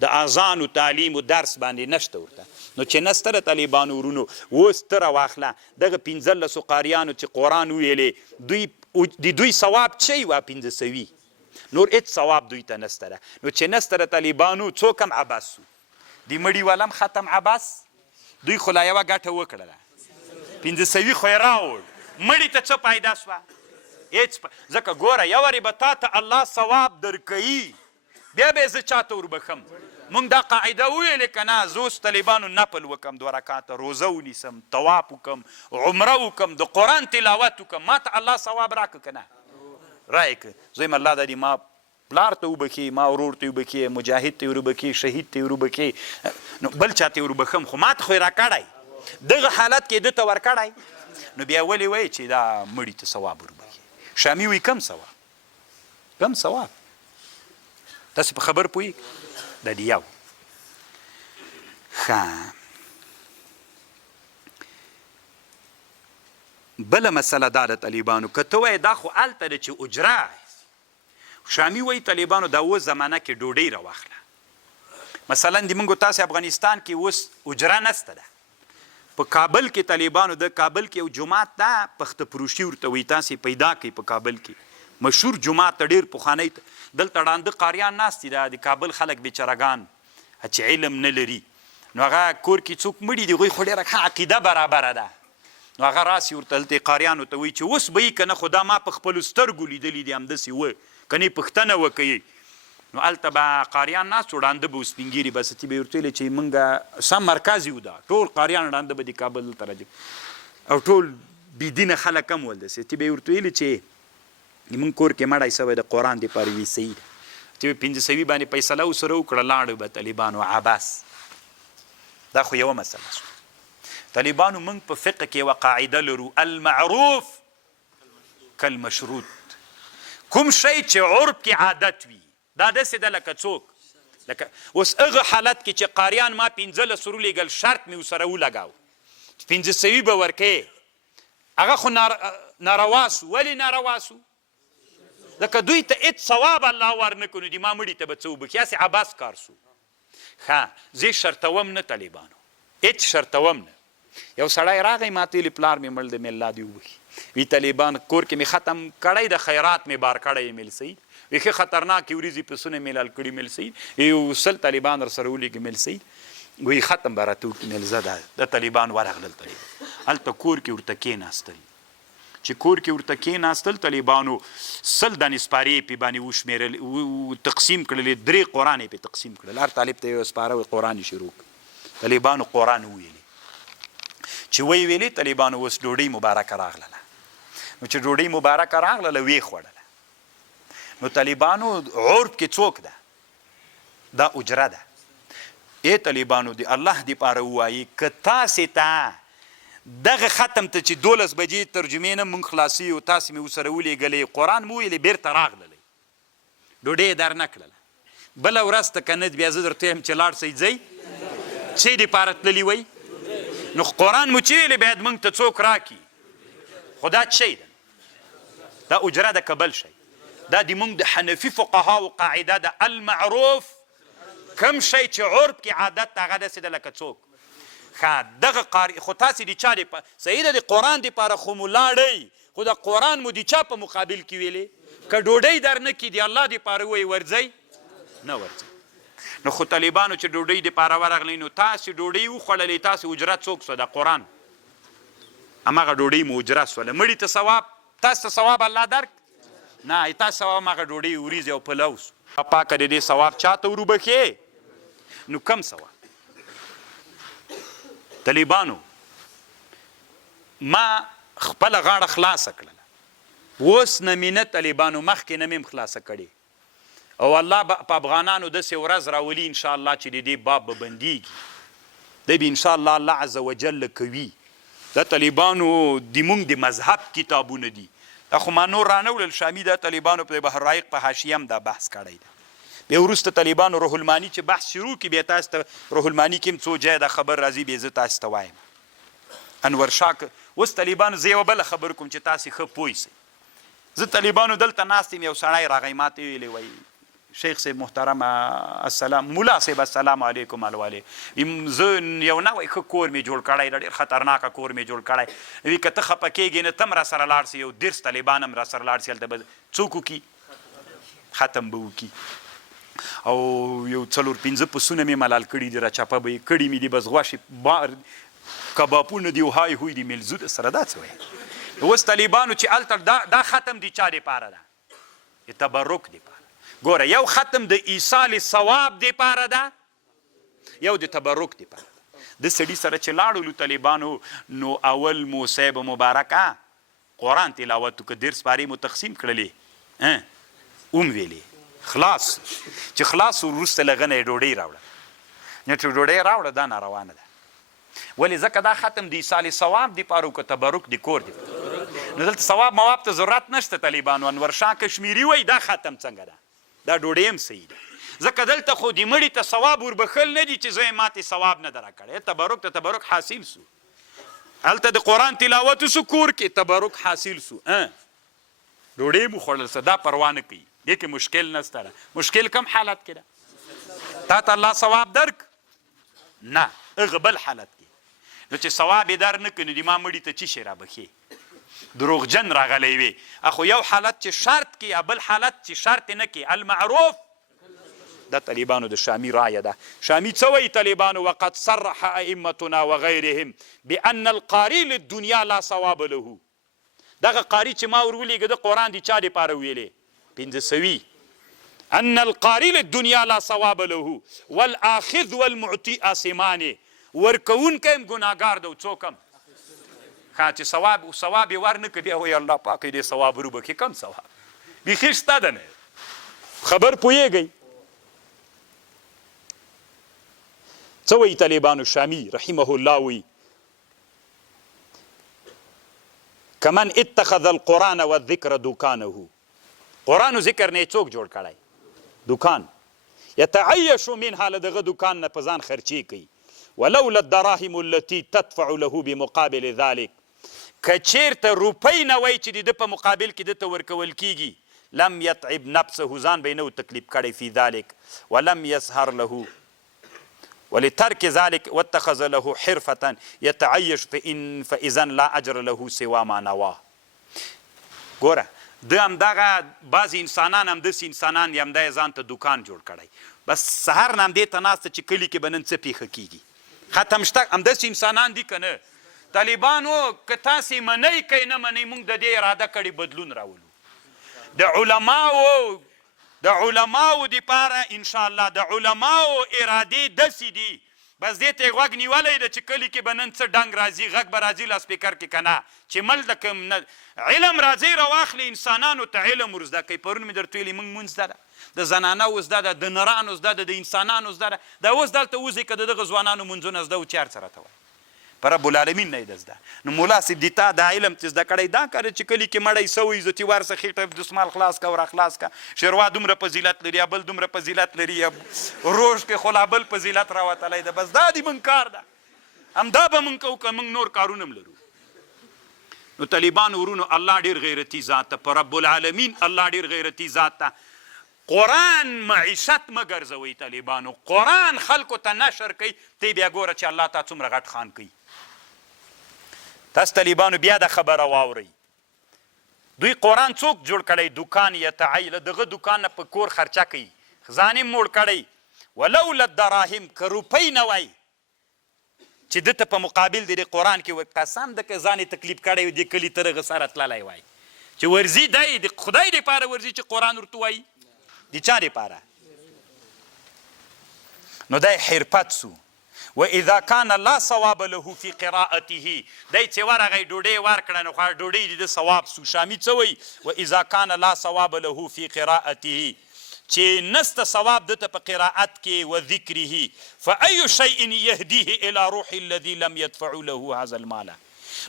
د اذان و تعلیم و درس باندې نشته ورته نو چې نسته د طالبانو ورونو اوس ته راواخله دغه 15 قاریانو چې قرآن ویلې د دوی ثواب څه وه 500 نور هېڅ ثواب دوی ته نسته ده نو چې نسته د طالبانو څوک هم عباس سو د مړي والم ختم عباس دوی خو لا یوه ګټه وکړله 500 خو یې راوړ مړي ته څه پیدا سوه هېڅ ځکه ګوره یوارې به تا ته الله ثواب درکوي بیا به یې زه چاته وربخم مونږ دا قاعده وویلې که نه زه اوس طالبانو نفل وکم 2 رکاته روزه ونیسم طواف وکم عمره وکم د قرآن تلاوت وکم ما ته الله ثواب راکړه که نه رایې که زه یم الله دا دې ما پلار ته وبخي ما ورور ته وبخي مجاهد ته وروبخي شهید ته وروبخي نو بل چا ته وروبخم خو ما ته خو یې راکړی دغه حالت کې ده ته ورکړی نو بیا ولې وایي چې دا مړي ته ثواب وروبخي شامي وایي کم ثواب تاسې په خبر پوهېږئ دا د یو ښه بله مسله دا د طالبانو که ته وایې دا خو هلته ده چې اجره شامي وایي طالبانو دا اوس زمانه کې ډوډۍ راواخله مثلا د موږ تاسې افغانستان کې اوس اجره نسته ده په کابل کې طالبانو د کابل کې یو جومات ده پخته فروشي ورته وایي تاسې پیدا کړئ په کابل کې مشهور جومات ته ډېر پخوانی دلته ړانده قاریان ناست دي د کابل خلک بیچارهګان چې علم نه لري نو هغه کور کې څوک مړي دي هغوی خو ډېره ښه عقیده برابره ده نو هغه راسي ورته هلته قاریانو ته وایي چې اوس به یي که نه خو دا ما په خپلو سترګو لیدلي دي همداسې و که نه یې پوښتنه وکوي نو هلته به قاریان ناست و ړانده به و سپین ږیري به ستي به یې ورته ویلې چې موږ سم مرکز یو دا ټول قاریان ړانده به د کابل دلته راځي او ټول بېدینه خلک هم ول داسې تی به یې ورته ویلې چې زموږ کور کې مړی سوی د قرآن دپاره وي صحیح ده چې 500 باندې فیصله ورسره وکړه لاړو به طالبانو عباس دا خو یوه مسله شوه طالبانو موږ په فقه کې یوه قاعده لرو المعروف کالمشروط کوم شی چې عرب کې عادت وي دا داسې ده لکه څوک لکه اوس هغه حالت کې چې قاریان ما 15 ولیږل شرط مې ورسره ولګاو 500 به ورکوې هغه خو ناروا سو ولې ناروا سو ځکه دوی ته هېڅ ثواب الله ورنه کړو د ما مړي ته به څه وبکي هسې عباس کار سو ښه زه شرطوم نه طالبانو هېڅ شرطوم نه یو سړی راغی ما ته ویلې پلار مې مړ دی مې الله دې وبخي وي طالبان کور کې مې ختم کړی د خیرات مې بار کړی یې میل سید وي ښه خطرناکې وریځې پسونه مې لال کړي میل سید یو 100 طالبان در سره ولیږي میل سید وی ختم به راته وکړي میل زه د طالبان ورغلل هلته کور کې ورته کېناستل چې کور کې ورته کېناستل طالبانو 100 دانې سپارې یې پې باندې وشمېرل تقسیم کړلې 3 قرآن یې پې تقسیم کړل هر طالب ته یو سپاره وی قرآن یې شروع کړ طالبانو قرآن وویلې چې وی ویلې طالبانو اوس ډوډۍ مبارکه راغلله نو چې ډوډۍ مبارکه راغلله ویې خوړله نو طالبانو عرب کې څوک ده دا اجره ده ای طالبانو د الله دپاره ووایي که تاسې ته دغه ختم ته چې 12 بجې ترجمې نه مونږ خلاصي او تاسې مې ورسره ولیږلې قرآن مو ویلې بېرته راغللی ډوډۍ یې در نه کړله بله ورځ ته که نه بیا زه درته وایم چې لاړ سئ ځئ څه دپاره تللي وی نو قرآن مو چې ویلې باید مونږ ته څوک راکړي خو دا څه شی ده دا اجره ده که بل شی دا د مونږ د حنفي فقهاو قاعده ده المعروف کم شی چې عرب کې عادت ته هغه داسې ده لکه څوک دغه قاری خو تاسې د چا صحیح ده د قرآن دپاره خو مو لاړئ خو د قرآن مو د چا په مقابل کې ویلې که ډوډۍ در نه کړي د الله دپاره وایي ورځئ نه ورځئ نو خو طالبانو چې ډوډۍ دپاره ورغلی نو تاسې ډوډۍ وخوړلې تاسې اجره څوک سوه د قرآن هماغه ډوډۍ مو اجره سوله مړي ته ثواب تاسو ته ثواب الله درک نه تاسو ثواب هماغه ډوډۍ وریځې او پلو سو پاکه د دې ثواب چاته وروبخې نو کم ثواب طالبانو ما خپله غاړه خلاصه کړله اوس نه مې نه طالبانو مخکې نه مې هم خلاصه کړې او الله په افغانانو داسې ورځ راولي انشاءالله چې د دې باب به بندېږي دی به انشاءالله الله عز وجل کوي. دا طالبانو د موږ د مذهب کتابونه دي. دا خو ما نور رانه وړل شامي دا طالبانو په بحرایق په حاشیه هم دا بحث کړی دی. بیا وروسته طالبانو روح المانی چې بحث شروع کړي بیا تاسو ته روح المانی کې هم څو ځای دا خبر راځي بیا زه تاسو ته وایم. انور شاه اوس طالبانو زه یوه بله خبر کوم چې تاسې ښه پوه سئ. زه طالبانو دلته ناست یم یو سړی راغی ما ته ویلی وایي شیخ صاحب محترم السلام ملا صاحب السلام علیکم الوالی زه یو نوی ښه کور مې جوړ کړی ډېر خطرناکه کور مې جوړ کړی وي که ته خفه کېږې نه ته هم راسره لاړ سې یو درس طالبان هم راسره لاړ سې هلته به څوک وکړي ختم به وکړي او یو 4-5 پسونه مې ملال کړي دي راچاپه به یې کړي مې دي بس غوښې کبابونه دي او های هوی دي میلزو د سره دا څه وایي. اوس طالبانو چې هلته دا ختم د چا دپاره ده؟ د تبروک دپاره. ګوره یو ختم د ایصال ثواب دپاره ده یو د تبروک دپاره ده. د سړي سره چې لاړلو طالبانو نو اول مو صاحب مبارکه قرآن تلاوت وکړه 10 سپارې مو تقسیم کړلې ویلې خلاص چې خلاص وروسته له هغه نه یې ډوډۍ راوړه نه چې ډوډۍ راوړه دا ناروانه ده. ولې ځکه دا ختم د ایصال ثواب دپاره وکړه تبروک د کور دپاره نو دلته ثواب مواب ته ضرورت نشته. طالبانو انور شاه کشمیري وایي دا ختم څنګه ده دا ډوډۍ هم صحیح ده ځکه دلته خو د مړي ته ثواب وربخل نه دي چې زه یې ماتې ثواب نه ده راکړی. تبروک ته تبروک حاصل سو هلته د قرآن تلاوت سو کور کې تبروک حاصل سو ډوډۍ مو خوړل څه دا پروا نه کوي دې کې مشکل نسته ده. مشکل کم حالت کې ده تا ته الله ثواب درک نه هغه بل حالت کې نو چې ثواب یې در نه کړي نو د ما مړي ته څه شی رابخي دروغجن راغلی وي. اخو یو حالت چې شرط کې یا بل حالت چې شرط نه کې المعروف دا طالبانو د شامي رایه ده. شامي څه وایي طالبانو وقد صرح ائمتنا وغیرهم بان القاري للدنیا لا ثواب له. دغه قاري چې ما ورولېږه د قرآن د چا دپاره ویلې 500 ان القاري للدنیا لا ثواب له والاخذ والمعطي آثمان. ورکوونکی هم ګناهګار ده او څوک هم چې ثواب یې ور نه کړي بیا وایي الله پاک یې دې ثواب وروبکړي. کم ثواب بیخي شته ده نه خبر پوهېږئ څه وایي طالبانو شامي رحمه الله وایي کمن اتخذ القرآن والذکر دکانه. قرآن و ذکر نه یې څوک جوړ کړی دکان یتعیش منها له دغه دکان نه په ځان خرچې کوي. ولولا الدراهم التي تدفع له بمقابل ذلك که چیرته روپۍ نه وای چې د ده په مقابل کې دته ورکول کیږي لم یتعب نفسه ځان به یې نه و تکلیف کړی فی ذلک ولم یسهر له ولترک ذلك واتخذ له حرفة يتعيش فاذا لا اجر له سوى ما نواه. ګوره د همدغه بعضې انسانان همداسې انسانان یې همدا یې ځان ته دوکان جوړ کړی بس سهار نه همدې ته ناسته چې کلي کې به نن څه پیښه کېږي ختم شته همداسې انسانان دي که نه. طالبانو که تاسې منئ که نه منئ موږ د دې اراده کړې بدلون راولو. د علماو دپاره انشاءالله د علماو ارادې داسې دي بس دې ته یې غوږ نیولی ده چې کلي کې به نن څه ډنګ راځي غږ به راځي لاسپیکر کې که نه چې مل د کوم علم راځي راواخلي انسانانو ته علم ورزده کوي. پرون مې درته ویلي موږ مونځ زده ده د زنانو زده ده د نرانو زده ده د انسانانو زده ده دا اوس دلته وځئ که د دغه ځوانانو مونځونه زده و چې هر څه راته وایي په رب العالمین نه یې ده زده. نو ملا صاحب دې تا دا علم چې زده کړی دا کار چې کلي کې مړی سوی عزتي ورسه خېټه دسمال خلاص که ور خلاص که شیروا دومره فضیلت لري یا بل دومره فضیلت لري یا روژ کې خو لا بل فضیلت راوتلی ده بس دا دې مونږ کار ده همدا به مونږ کوو که مونږ نور کارونه هم لرو. نو طالبانو ورونو الله ډېر غیرتي ذات ته په رب العالمین الله ډېر غیرتي ذات ته. قرآن معیشت مه ګرځوئ طالبانو قرآن خلکو ته نشر کوي تی بیا ګوره چې الله تا څومره غټ خان کوي. تاسو طالبانو بیا د خبره واورئ دوی قرآن څوک جوړ کړی دکان یتعیل دغه دکان نه په کور خرچه کوي ځان یې موړ کړی. ولولا الدراهم که روپۍ نه وای چې دته په مقابل د قرآن کې قسم ده که ځان یې تکلیف کړی د کلي تر هغه سره تللی وای چې ورځي دی د خدای دپاره ورځي چې قرآن ورته وایي د چا دپاره نو دی حرفت سو. واذا كان لا ثواب له في قراءته دی چې ورغی ډوډۍ ورکړه نو ډوډۍ د ثواب سو. شامي څه وایي واذا كان لا ثواب له في قراءته چې نسته ثواب دته په قرائت کې و ذکره فأي شيء يهديه الى روح الذي لم يدفع له هذا المال.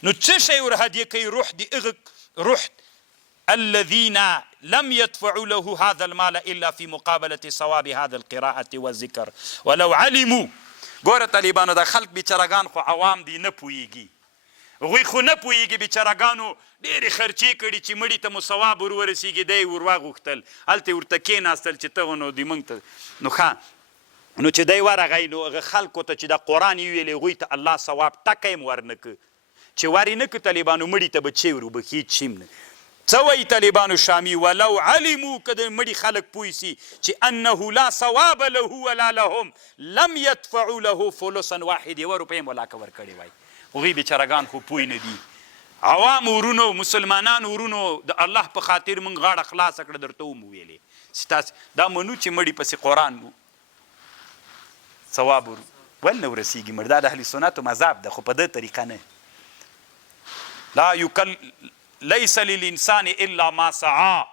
نو څه شی ورهدیه کوي روح دی روح الذين لم يدفعوا له هذا المال الا في مقابله ثواب هذا القراءه والذكر ولو علموا. ګوره طالبانو د خلق بیچارهګان خو عوام دي نه پوهیږي، هغوی خو نه پوهیږي بیچارهګانو ډېرې خرچې کړي چې مړي ته مو ثواب ورورسېږي دی ور واغوښتل هلته ورته کېناستل چې ته نو د موږ ته نو ښه نو چې دی ورغی نو هغه خلکو ته چې د قرآن یې ویلې هغوی ته الله ثواب ټکی هم ورنه که چې ور یې نه که طالبانو مړي ته به چې وروبخي هېڅ شي نه. څه وایي طالبانو شامي ولو علموا که د مړي خلک پوه سي چې انه لا ثواب له ولا لهم لم يدفعوا له فلسا واحد یوه روپۍ هم ولاکه ورکړې وای. هغوی بیچارهګان خو پوه نه دي. عوام ورونو مسلمانان ورونو د الله په خاطر موږ غاړه خلاصه کړه درته ومو ویلې چې تاسو دا منو چې مړي پسې قرآن ثواب ول نه ورسېږي مړ دا د اهل سنتو مذهب ده خو په دې طریقه نه. ليس للانسان الا ما سعى.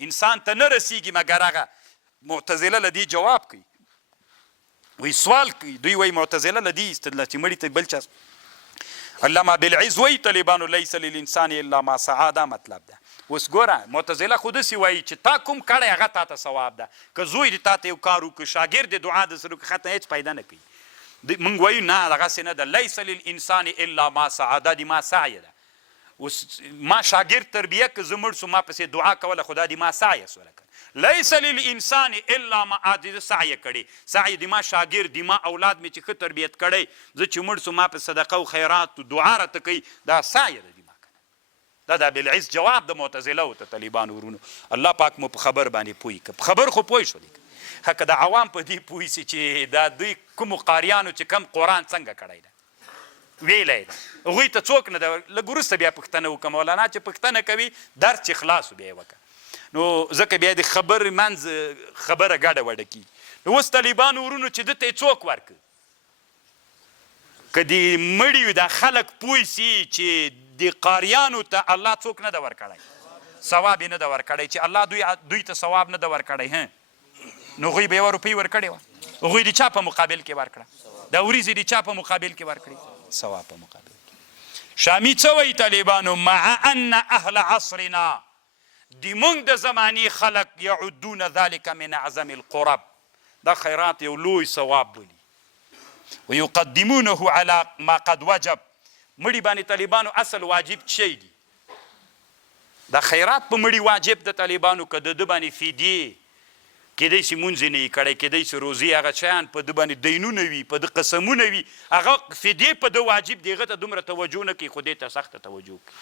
انسان ته نه رسیږي مګر هغه. معتزله له دې جواب کوي وی سوال کوي دوی وایي معتزله له دې استدلال چې مړي ته بل چا علامه بالعز وایي طالبانو لیس للانسان الا ما سعى دا مطلب ده. اوس ګوره معتزله خو داسې وایي چې تا کوم کړی هغه تا ته ثواب ده که زوی دې تا ته یو کار وکړي شاګرد دې دعا د سره وکړي ختم هېڅ پیدا نه کوي. موږ وایو نه دغسې نه ده لیس للانسان الا ما سعى دا د ما سعی ده. اوس ما شاګرد تربیه که زه مړ سو ما پسې دعا کوله خو دا د ما سعی سوله کړ. لیس للانسان الا ما د سعی کړی سعی د ما شاګرد د ما اولاد مې چې ښه تربیت کړی زه چې مړ سو ما په صدقه و خیرات دعا راته کوي دا سعی ده د ما کنه. دا د بالعز جواب د معتزله و ته طالبانو ورونو. الله پاک مو په خبر باندې پوهی که په خبر خو پوه شولې که د عوام په دې پوه سي چې دا دوی کومو قاریانو چې کم قرآن څنګه کړی ده ویلی ده هغوی ته څوک نه ده. لږ وروسته بیا پوښتنه وکړه مولانا چې پوښتنه کوي درس چې خلاص بیا یې وکړه نو ځکه بیا د خبر منځ خبره ګډه وډه کېږي. نو اوس طالبانو ورونو چې ده ته یې څوک ورکړه که د مړي دا خلک پوه سي چې د قاریانو ته الله څوک نه ده ورکړی ثواب یې نه ده ورکړی چې الله دوی ته ثواب نه ده ورکړی نو هغوی به یوه روپۍ ورکړې وه. هغوی د چا په مقابل کې ورکړه دا وریځې د چا په مقابل کې ورکړي ثواب په مقابل کې. شامي څه وایي طالبانو مع ان اهل عصرنا د موږ د زمانې خلق یعدون ذلك من اعظم القرب دا خیرات یو لوی ثواب بولي ويقدمونه على ما قد وجب. مړي باندې طالبانو اصل واجب شی دي دا خیرات په مړي واجب د طالبانو که د ده باندې فدیې کیدای شي مونځ یې نه وي کړی کیدای شي روزي هغه شیان په ده باندې دینونه وي په ده قسمونه وي هغه فدیې په ده واجب دی هغه ته دومره توجه نه کوي خو دې ته سخته توجه کوي.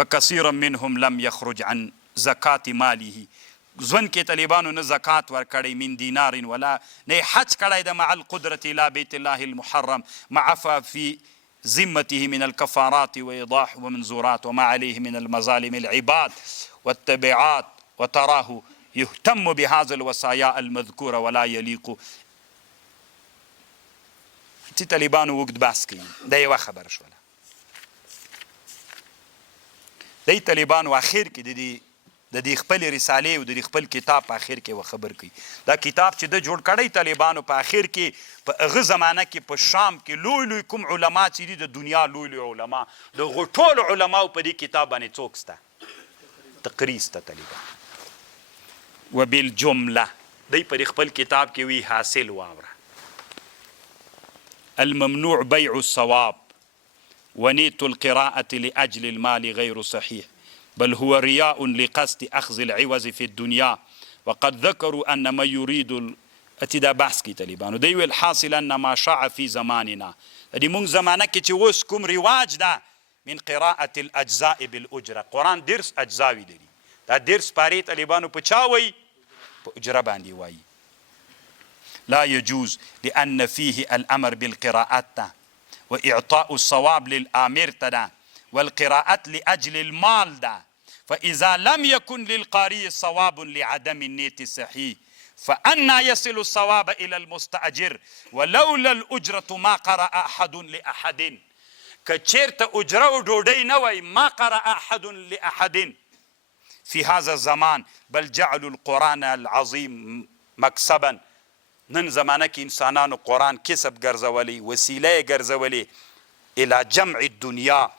فکثیرا منهم لم یخرج عن زکات ماله. ژوند کې طالبانو نه زکات ورکړی من دینار ولا نه حج کړی د مع القدرة الى بیت الله المحرم مع في ذمته من الكفارات وإيضاح ومنزورات وما عليه من المظالم العباد والتبعات وتراه يهتم بهذا الوصايا المذكورة ولا يليق. چې طالبانو اوږد بحث کوي دا یوه خبره شوله. دی طالبانو اخر کې د دې خپل رسالې او د دې خپل کتاب په اخر کې یوه خبر کوي. دا کتاب چې ده جوړ کړی طالبانو په اخر کې په هغه زمانه کې په شام کې لوی لوی کوم علما چې دي د دنیا لوی لوی علما د هغو ټولو علماو په دې کتاب باندې څوک سته تقریر سته طالبان. وبالجمله دی په خپل کتاب کې وی حاصل واوره الممنوع بيع الصواب ونية القراءة لأجل المال غير صحيح بل هو رياء لقصد أخذ العوز في الدنيا وقد ذكروا أن ما يريد اتدا بحث کی طالبانو دی ویل حاصل ان ما شاع في زماننا دی مونږ زمانه کې چې اوس کوم رواج ده من قراءة الأجزاء بالأجرة قرآن درس اجزاوي دی دا درس پارې طالبانو په چا وایي په اجره باندې وایي. لا يجوز لأن فيه الأمر بالقراءات وإعطاء الصواب للآمر تدا والقراءات لأجل المال دا فإذا لم يكن للقارئ صواب لعدم النية الصحيح فأنا يصل الصواب إلى المستأجر ولولا الأجرة ما قرأ أحد لأحد. كچيرت أجرة ودودي نوي ما قرأ أحد لأحد في هذا الزمان بل جعلوا القرآن العظيم مکسبا. نن زمانه کې انسانانو قرآن کسب ګرځولی، وسیله یې ګرځولې الى جمع الدنیا.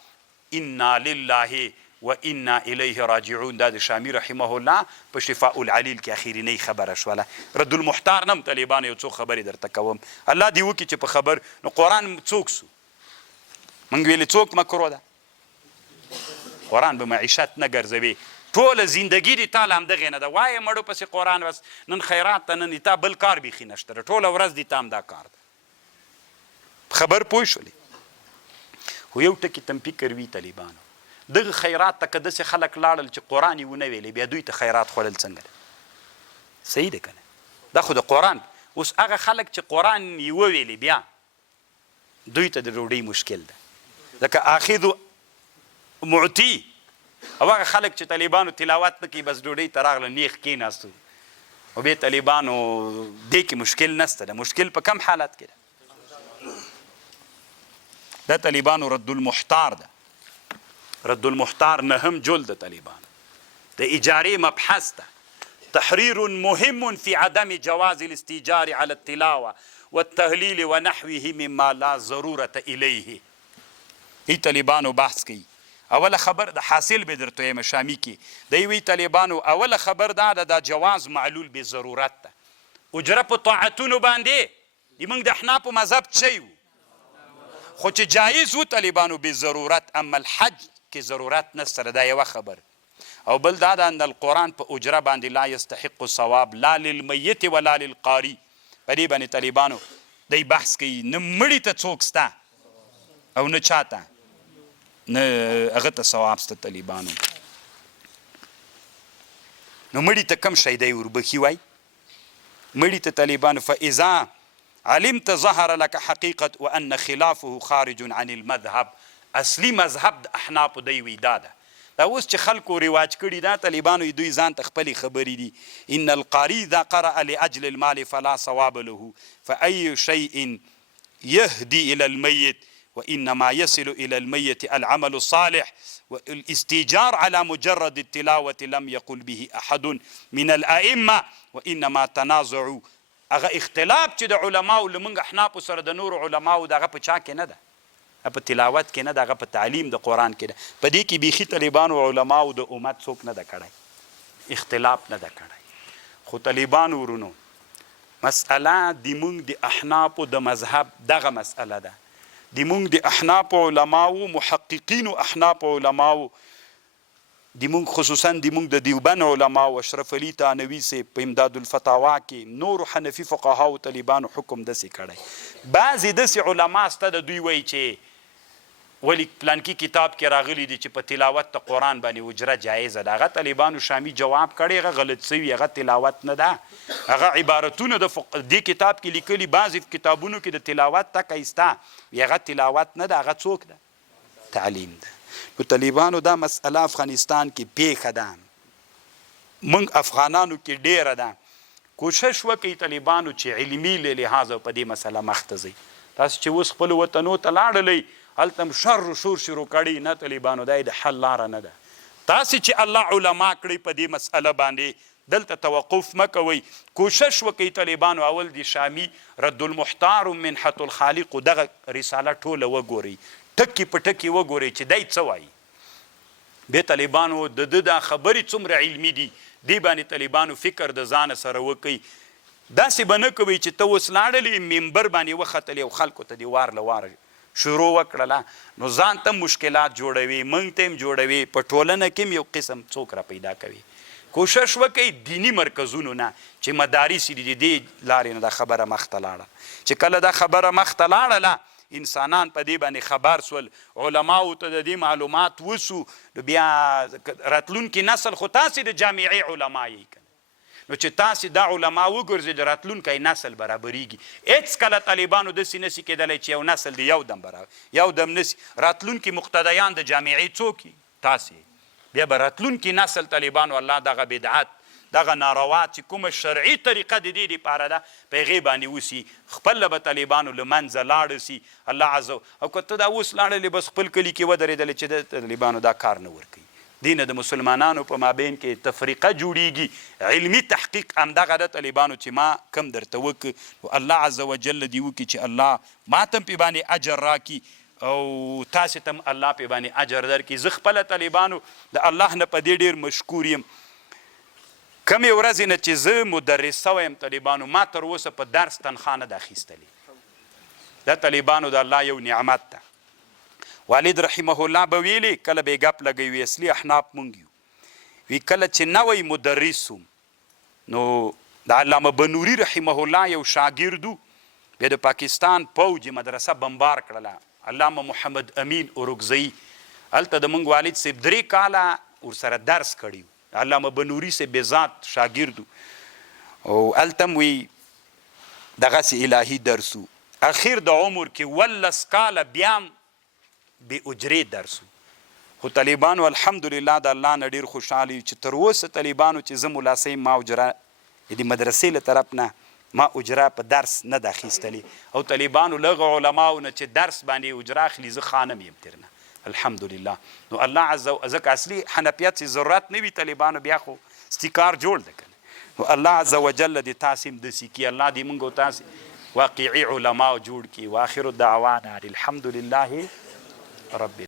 انا لله و انا الیه راجعون. دا د شامی رحمه الله په شفاء العلیل کې اخیرنۍ خبره شوله. رد المحتار نم طالبان یو څو خبرې درته کوم، الله دې وکړي چې په خبر نو قرآن څوک سو موږ ویلې څوک مکرو ده. قرآن به معیشت نه ګرځوي، ټوله زندگی دې تا له همدغې نه ده. وایې مړو پسې قرآن بس نن خیرات ته نن تا بل کار بیخي نشته، ټوله ورځ دې تا هم دا کار ده. خبر پوه شولې؟ خو یو ټکي تم فکر وي طالبانو، دغه خیرات ته که داسې خلک لاړل چې قرآن یې ونه ویلې، بیا دوی ته خیرات خوړل څنګه ده؟ صحیح ده که نه؟ دا خو د قرآن. اوس هغه خلک چې قرآن یې وویلې بیا دوی ته د ډوډۍ مشکل ده. ځکه آخذ معطي، او هغه خلک چې طالبانو تلاوت نه کوي بس ډوډۍ ته راغله نیغ کېناستو او بیا طالبانو دې کې مشکل نسته ده. مشکل په کم حالت کې ده؟ دا طالبانو رد المحتار ده. رد المحتار نهم جلد طالبانو د اجارې مبحث ده. تحرير مهم في عدم جواز الاستئجار على التلاوة والتهليل ونحوه مما لا ضرورة إليه. هی طالبانو بحث کوي. اوله خبر د حاصل به درته یم شامی کې دی وی طالبانو اوله خبر دا د جواز معلول به ضرورت ده. اجره په طاعتونو باندې موږ د احنافو مذهب څه وو، خو چې جائز و طالبانو به ضرورت، اما الحج کې ضرورت نشته. دا یوه خبر. او بل دا ده ان القرآن په اجره باندې لا یستحق ثواب لا للمیت ولا للقاری. په دې باندې طالبانو دی بحث کوي. نه مړي ته څوک سته او نه چاته نه هغه ته ثواب سته طالبانو. نو مړي ته کم شی دی وربخي وای مړي ته طالبانو. فاذا علمت ظهر لك حقیقت وان خلافه خارج عن المذهب. اصلي مذهب د احنافو دی وی دا ده. دا اوس چې خلکو رواج کړي دا طالبانو دوی ځان ته خپلې خبرې دي. ان القاری اذا قرأ لاجل المال فلا ثواب له فاي شيء يهدي الى الميت وإنما يصل إلى الميت العمل الصالح والاستئجار على مجرد التلاوة لم يقل به أحد من الأئمة وإنما تنازعوا. هغه اختلاف چې د علماو لمونږ احنافو سره د نورو علماو دغه په چا کې نه ده، په تلاوت کې نه ده، هغه په تعلیم د قرآن کې ده. په دې کې بیخي طالبانو علماو د امت څوک نه ده کړی، اختلاف نه ده کړی. خو طالبانو ورونو مسئله د مونږ د احنافو د مذهب دغه مسئله ده. د مونږ د احناف علماو محققینو احناف علماو د مونږ خصوصا د مونږ د دیوبند علماو اشرف علي تانوي سي په امداد الفتاوا کې نور حنفي فقهاو طالبانو حکم دسي کړی. بعضې داسې علما سته د دوی وایي چې ولی پلانکی کتاب کې راغلی دی چې په تلاوت د قرآن باندې اجره جایزه ده. هغه طالبانو شامی جواب کړی هغه غلط سوي، هغه تلاوت نه ده، هغه عبارتونه د دې کتاب کې لیکلي بعضې کتابونو کې د تلاوت تک ایسته هغه تلاوت نه ده، هغه څوک ده؟ تعلیم ده. نو طالبانو دا مسئله افغانستان کې پیښه ده، موږ افغانانو کې ډیره ده. کوشش وکړئ طالبانو چې علمي له لحاظه په دې مسله مخ ته ځئ. تاسو چې اوس خپلو وطنو ته لاړلی هلته هم شر و شور شروع کړي نه طالبانو، دا د حل لاره نه ده. تاسې چې الله علما کړئ په دې مسئله باندې دلته توقف مه کوئ. کوشش وکئ طالبانو اول د شامي رد المحتار منحة الخالق دغه رساله ټوله وګورئ، ټکي په ټکي وګورئ چې دی څه وایي. بیا طالبانو د ده دا خبرې څومره علمي دي دې باندې طالبانو فکر د ځانه سره وکئ. داسې به نه کوئ چې ته اوس لاړلې منبر باندې وختلې او خلکو ته دې وار له واره شروع وکړله نو ځان ته مشکلات جوړوي، موږ ته هم جوړوي، په ټولنه کې هم یو قسم څوک را پیدا کوي. کوشش وکئ دینی مرکزونو نه چې مدارس دي د دې لارې نه دا خبره مخته لاړه، چې کله دا خبره مخته لاړله انسانان په دې باندې خبر سول، علماو ته د دې معلومات وسو، نو بیا راتلونکي نسل خو تاسې د جامعې علما یې که نو چې تاسې دا علما وګرځئ د راتلونکی نسل برابریږي. هېڅ کله طالبانو داسې نسي کېدلی چې یو نسل د یو دم نسي. راتلونکي مقتدیان د جامعې څوک تاسې، بیا به راتلونکي نسل طالبانو الله دغه بدعت دغه ناروا چې کومه شرعي طریقه د دې دپاره ده په هغې باندې وسي، خپله به طالبانو له منځه لاړه سي الله عز او که ته دا اوس لاړلې بس خپل کلي کې ودرېدلې چې د طالبانو دا کار نه ورکوي. دینه د مسلمانانو په مابین کې تفریقه جوړیږي علمي تحقیق همدغه د طالبانو چې ما کم درته وکړ الله عز وجل دې وکړي چې الله ما ته پې باندې اجر راکړي او تاسې ته هم الله پې باندې اجر درکړي. زه خپله طالبانو د الله نه په دې ډېر مشکور یم. کمې ورځې نه چې زه مدرس سوی یم طالبانو ما تر اوسه په درس تنخوا نه ده اخیستلې. دا طالبانو د الله یو نعمت ده. والد رحمه الله به ویلې کله به یې ګپ لګوي وي اصلي احناف مونږ یو وی کله چې نوی مدرس وم نو د علامه بنوري رحمه الله یو شاګرد و بیا د پاکستان پوج مدرسه بمبار کړله علامه محمد امین اورکزئی هلته د مونږ والد صاحب 3 کاله ورسره درس کړی و علامه بنوري صاحب بېذات شاګرد و او هلته م وی دغسې الهي درس و اخیر د عمر کې 18 کاله بیا هم بې اجرې درس خو طالبانو الحمدلله د الله نه ډېر خوشحاله یو چې تر اوسه طالبانو چې زه ملا صاحب ما اجره د مدرسې له طرف نه ما اجره په درس نه ده اخیستلې او طالبانو له هغو علماو نه چې درس باندې اجره اخلي زه خانم یم ترنه الحمدلله. نو الله عز وجل ځکه اصلي حنفیت چې ضرورت نه وي طالبانو بیا خو استیکار جوړ ده کنه. نو الله عز وجل دې تاسې هم داسې کړي الله دې موږ او تاسې واقعي علماو جوړ کړي. واخر دعوانا الحمدلله رب